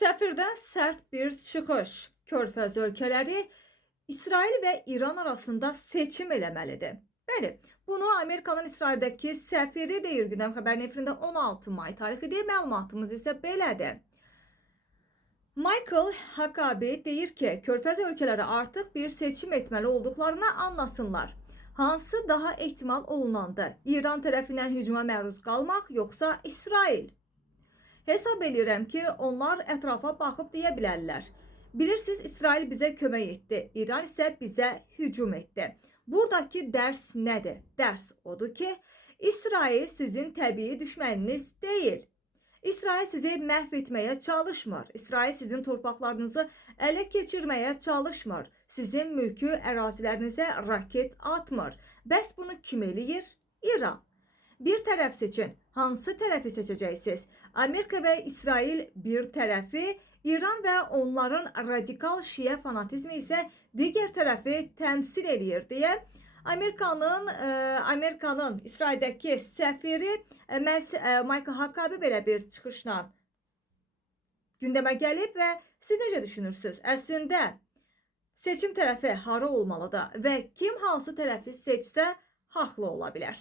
Səfirdən sərt bir çıxış. Körfəz ölkələri İsrail və İran arasında seçim eləməlidir. Bəli, bunu Amerikanın İsraildəki səfiri deyir. Gündəm xəbərin efirində 16 may tarixidir. Məlumatımız isə belədir. Michael Huckabee deyir ki, Körfəz ölkələri artıq bir seçim etməli olduqlarını anlasınlar. Hansı daha ehtimal olunandır? İran tərəfindən hücuma məruz qalmaq, yoxsa İsrail? Hesab edirəm ki, onlar ətrafa baxıb deyə bilərlər. Bilirsiniz, İsrail bizə kömək etdi, İran isə bizə hücum etdi. Buradakı dərs nədir? Dərs odur ki, İsrail sizin təbii düşməniniz deyil. İsrail sizi məhv etməyə çalışmır. İsrail sizin torpaqlarınızı ələ keçirməyə çalışmır. Sizin mülki ərazilərinizə raket atmır. Bəs bunu kim eləyir? İran. Bir tərəf seçin. Hansı tərəfi seçəcəksiniz? Amerika və İsrail bir tərəfi, İran və onların radikal şiə fanatizmi isə digər tərəfi təmsil eləyir deyə Amerikanın İsraildəki səfiri Michael Huckabee belə bir çıxışla gündəmə gəlib və siz necə düşünürsünüz? Əslində seçim tərəfi hara olmalıdır və kim hansı tərəfi seçsə haqlı ola bilər?